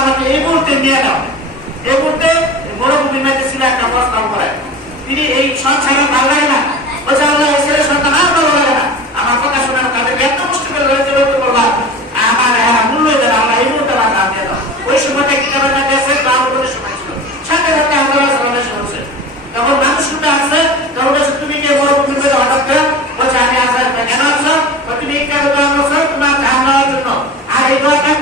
আমাকে এই মুহূর্তে নিয়ে নাও। এই মুহূর্তে মরুভূমির মধ্যে ছিল একটা প্রস্তাব করে, তিনি এই সংসারে ভালো লাগে না, বলছে আল্লাহ এই ছেলে সন্তান আর ভালো লাগে না, আমার কথা শোনেন, তাদেরকে এত কষ্ট করে রয়েছে বললাম আমার মূল্য দেন আল্লাহ এই মুহূর্তে আমার নাম দিয়ে দাও। ওই সময়টা কিতাবের মধ্যে আছে গ্রামের সময় ছিল, সাথে সাথে আল্লাহ শুনছে। তখন মানুষ শুনে আসছে, তখন তুমি কে মরুভূমির মধ্যে হঠাৎ করে বলছে আমি আসলে কেন আসছো, তুমি এই কাজে দোয়া করছো তোমার ধান নেওয়ার জন্য। আর এই দোয়াটা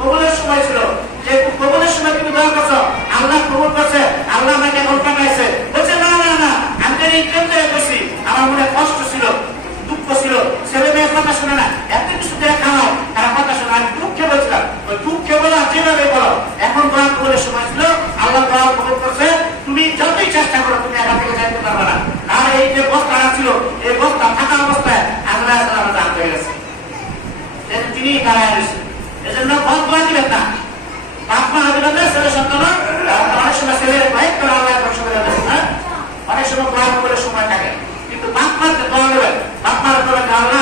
কবুলের সময় ছিল, যে কবুলের সময় তুমি দোয়া করছো আল্লাহ কবুল করছে, আল্লাহ আমাকে এখন পাঠাইছে। বলছে না না না, আমি তো এই কেন্দ্রে করছি, আমার মনে কষ্ট ছিল, দুঃখ ছিল, ছেলে মেয়ের কথা শুনে না, এত কিছু দিয়ে খাওয়াও তারা কথা শোনা, আমি দুঃখে বলছিলাম, ওই দুঃখে বলো যেভাবে বলো, এখন দোয়া কবুলের সময় ছিল, আল্লাহ দোয়া কবুল করছে, তুমি যতই চেষ্টা করো তুমি এখান থেকে যাইতে পারবে না। আর এই যে বস্তা ছিল, এই বস্তা থাকা অবস্থায় আল্লাহ জানতে হয়ে গেছে, তিনি দাঁড়ায় রয়েছে। এই জন্য ভোট দোয়া দিবেন না, বাপ মা দিবেন না, ছেলে সন্তান অনেক সময় ছেলের বাইক করে আল্লাহ ধ্বংস করে দেবেন না, অনেক সময় দোয়া করে সময় থাকে, কিন্তু বাপ মাকে দোয়া দেবেন, বাপ মার করে আল্লাহ